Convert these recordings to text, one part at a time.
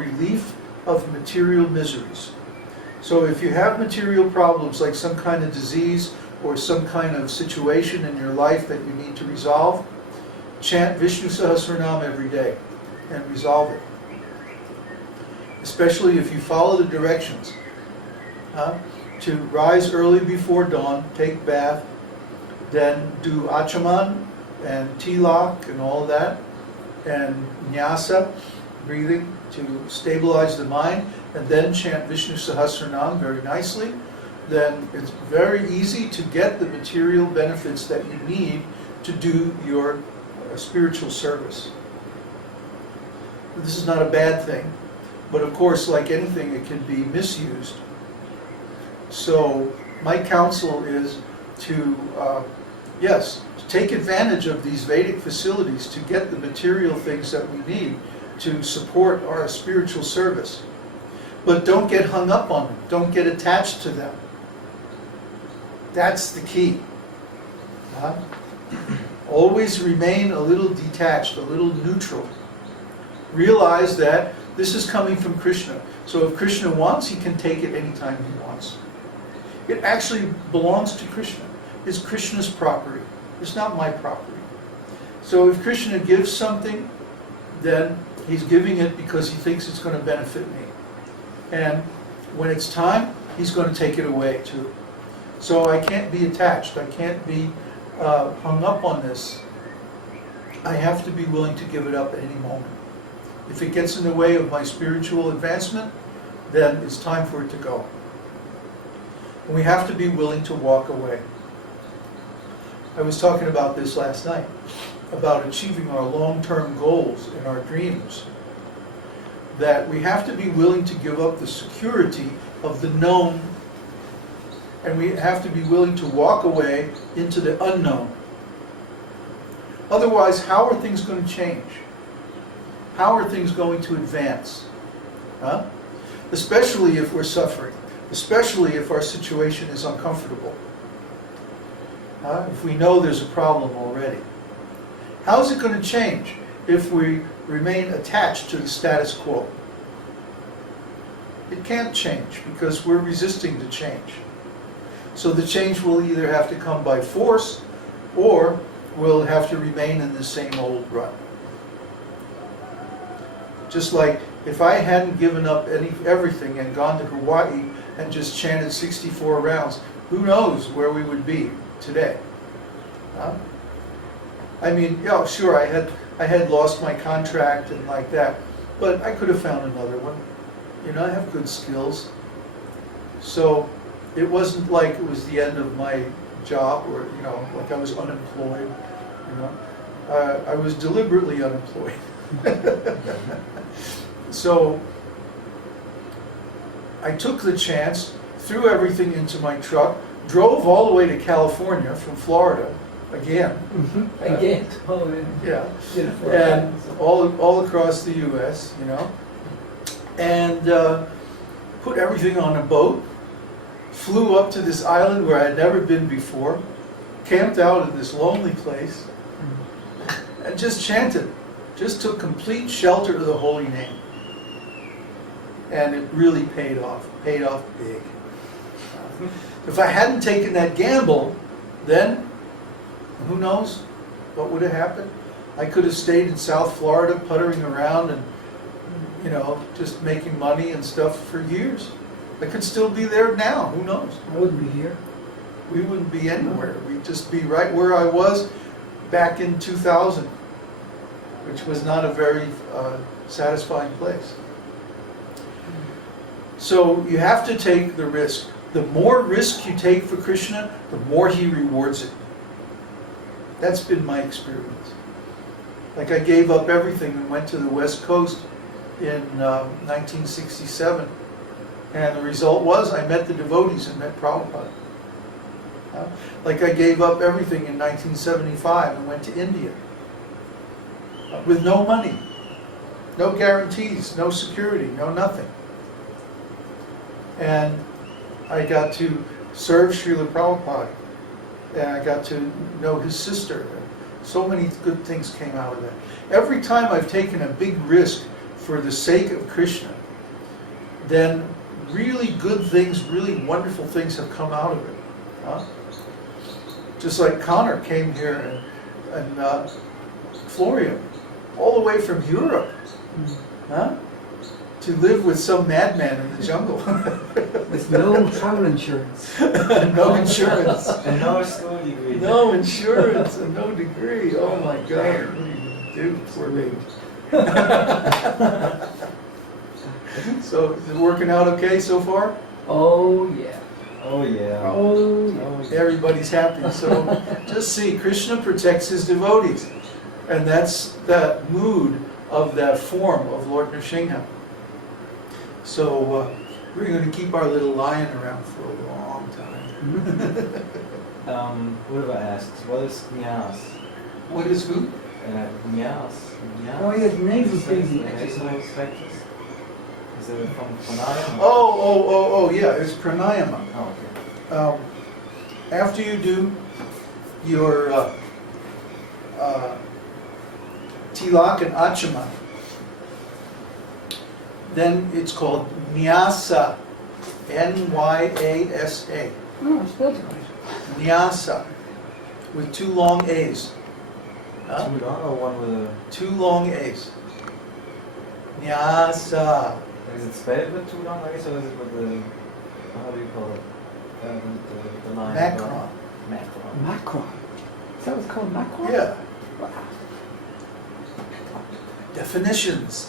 relief of material miseries. So if you have material problems like some kind of disease or some kind of situation in your life that you need to resolve, chant Vishnu Sahasranam every day and resolve it. Especially if you follow the directions. To rise early before dawn, take bath, then do achaman and tilak and all that, and nyasa, breathing to stabilize the mind, and then chant Vishnu Sahasranam very nicely. Then it's very easy to get the material benefits that you need to do your spiritual service. This is not a bad thing, but of course, like anything, it can be misused. So my counsel is to, yes, take advantage of these Vedic facilities to get the material things that we need to support our spiritual service. But don't get hung up on them. Don't get attached to them. That's the key. Always remain a little detached, a little neutral. Realize that this is coming from Krishna. So if Krishna wants, he can take it anytime he wants. It actually belongs to Krishna. It's Krishna's property. It's not my property. So if Krishna gives something, then he's giving it because he thinks it's going to benefit me. And when it's time, he's going to take it away too. So I can't be attached. I can't be hung up on this. I have to be willing to give it up at any moment. If it gets in the way of my spiritual advancement, then it's time for it to go. And we have to be willing to walk away. I was talking about this last night, about achieving our long-term goals and our dreams. That we have to be willing to give up the security of the known, and we have to be willing to walk away into the unknown. Otherwise, how are things going to change? How are things going to advance? Especially if we're suffering. Especially if our situation is uncomfortable. If we know there's a problem already. How is it going to change if we remain attached to the status quo? It can't change because we're resisting the change. So the change will either have to come by force or we'll have to remain in the same old rut. Just like if I hadn't given up everything and gone to Hawaii and just chanted 64 rounds, who knows where we would be today? I mean, yeah, sure, I had lost my contract and like that, but I could have found another one. You know, I have good skills. So it wasn't like it was the end of my job or, you know, like I was unemployed. You know, I was deliberately unemployed. So I took the chance, threw everything into my truck, drove all the way to California from Florida again. Again? Yeah. And all across the U.S., you know, and put everything on a boat, flew up to this island where I'd never been before, camped out in this lonely place, and just chanted. Just took complete shelter to the holy name. And it really paid off big. If I hadn't taken that gamble, then who knows what would have happened? I could have stayed in South Florida puttering around and, you know, just making money and stuff for years. I could still be there now, who knows? I wouldn't be here. We wouldn't be anywhere. We'd just be right where I was back in 2000, which was not a very satisfying place. So you have to take the risk. The more risk you take for Krishna, the more he rewards it. That's been my experience. Like I gave up everything and went to the West Coast in 1967. And the result was I met the devotees and met Prabhupada. Like I gave up everything in 1975 and went to India. With no money. No guarantees, no security, no nothing. And I got to serve Srila Prabhupada. And I got to know his sister. So many good things came out of that. Every time I've taken a big risk for the sake of Krishna, then really good things, really wonderful things have come out of it. Huh? Just like Connor came here and Florian, all the way from Europe, huh? To live with some madman in the jungle. With no travel insurance. No insurance. And no school degree. No insurance and no degree. Oh my God. What do you do? Poor baby. So, is it working out okay so far? Oh yeah. Oh yeah. Oh yeah. Everybody's happy. So, just see, Krishna protects his devotees. And that's the mood of that form of Lord Nrsimha. So, we're going to keep our little lion around for a long time. What have I asked? What is Nyas? What is who? Nyas. Oh yeah, the names is crazy. Exercise practice? Is it from pranayama? Oh, yeah, it's pranayama. Oh, okay. After you do your tilak and achama, then it's called nyasa, N-Y-A-S-A, Oh, I spelled it right. nyasa, with two long A's. Huh? Two long or one with a... Two long A's. Nyasa. Is it spelled with two long legs or is it with the... How do you call it? The line. Macron. Macron. Macron. Is that what's called Macron? Yeah. Wow. Definitions.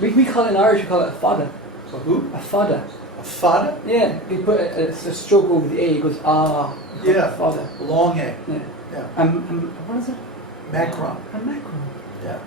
We call it in Irish, we call it a fada. For who? A fada. A fada? Yeah, you put a stroke over the A, it goes ah. Yeah. Fada. Long A. Yeah. Yeah. What is it? Macron. A macron. Yeah.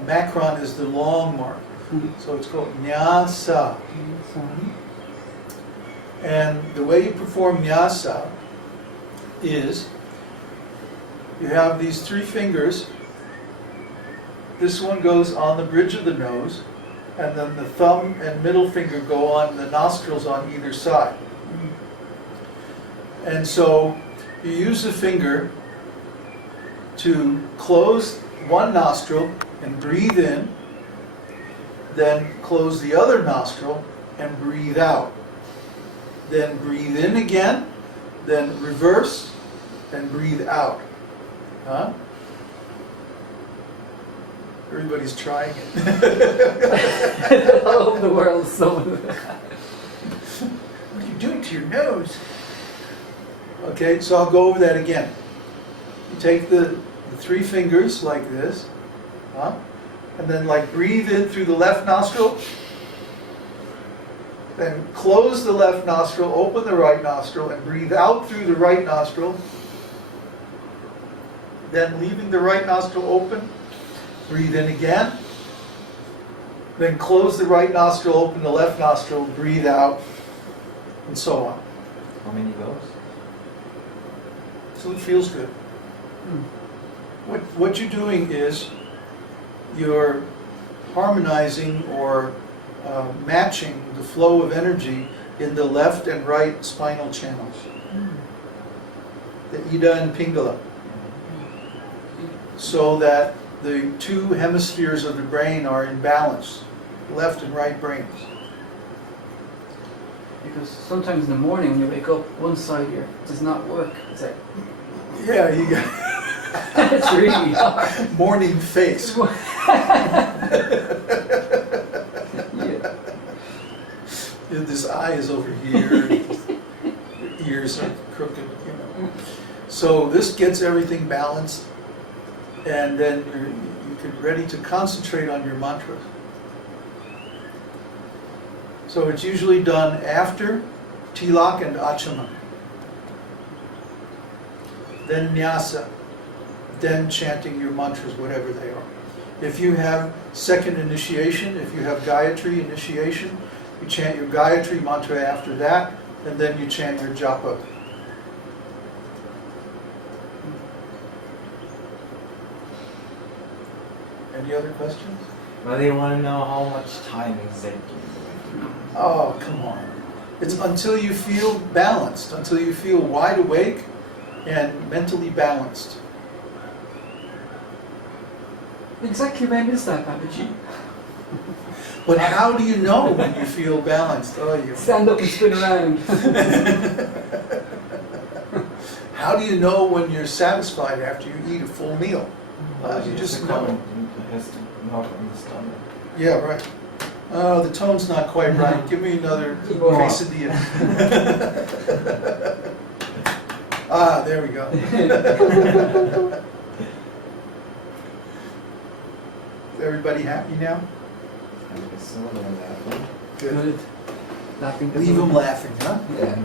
A macron is the long mark. Mhm. So it's called nyasa. And the way you perform nyasa is you have these three fingers. This one goes on the bridge of the nose, and then the thumb and middle finger go on the nostrils on either side. And so you use the finger to close one nostril and breathe in, then close the other nostril and breathe out. Then breathe in again, then reverse, and breathe out. Huh? Everybody's trying it. All over the world, so. What are you doing to your nose? Okay, so I'll go over that again. You take the three fingers like this, huh? And then like breathe in through the left nostril, then close the left nostril, open the right nostril, and breathe out through the right nostril. Then leaving the right nostril open, breathe in again. Then close the right nostril, open the left nostril, breathe out, and so on. How many goes? So it feels good. What you're doing is you're harmonizing or matching the flow of energy in the left and right spinal channels, the Ida and Pingala, so that the two hemispheres of the brain are in balance, left and right brains. Because sometimes in the morning when you wake up, one side here does not work. It's like, Yeah, you got it's really hard. morning face. Yeah. This eye is over here, your ears are crooked, you know. So this gets everything balanced, and then you're ready to concentrate on your mantras. So it's usually done after tilak and achama, then nyasa, then chanting your mantras, whatever they are. If you have second initiation, if you have Gayatri initiation, you chant your Gayatri mantra after that, and then you chant your japa. Any other questions? Well, they want to know how much time exactly. Oh, come on. It's until you feel balanced, until you feel wide awake and mentally balanced. Exactly when is that, Babaji? But how do you know when you feel balanced? Oh, you. Stand up and spin around. How do you know when you're satisfied after you eat a full meal? You just know. It has to knock on the stomach. Yeah, right. Oh, the tone's not quite right. Give me another Go on. quesadilla. Ah, there we go. Is everybody happy now? I guess so, they're laughing. Good. Good. Laughing. Leave them laughing, huh? Yeah.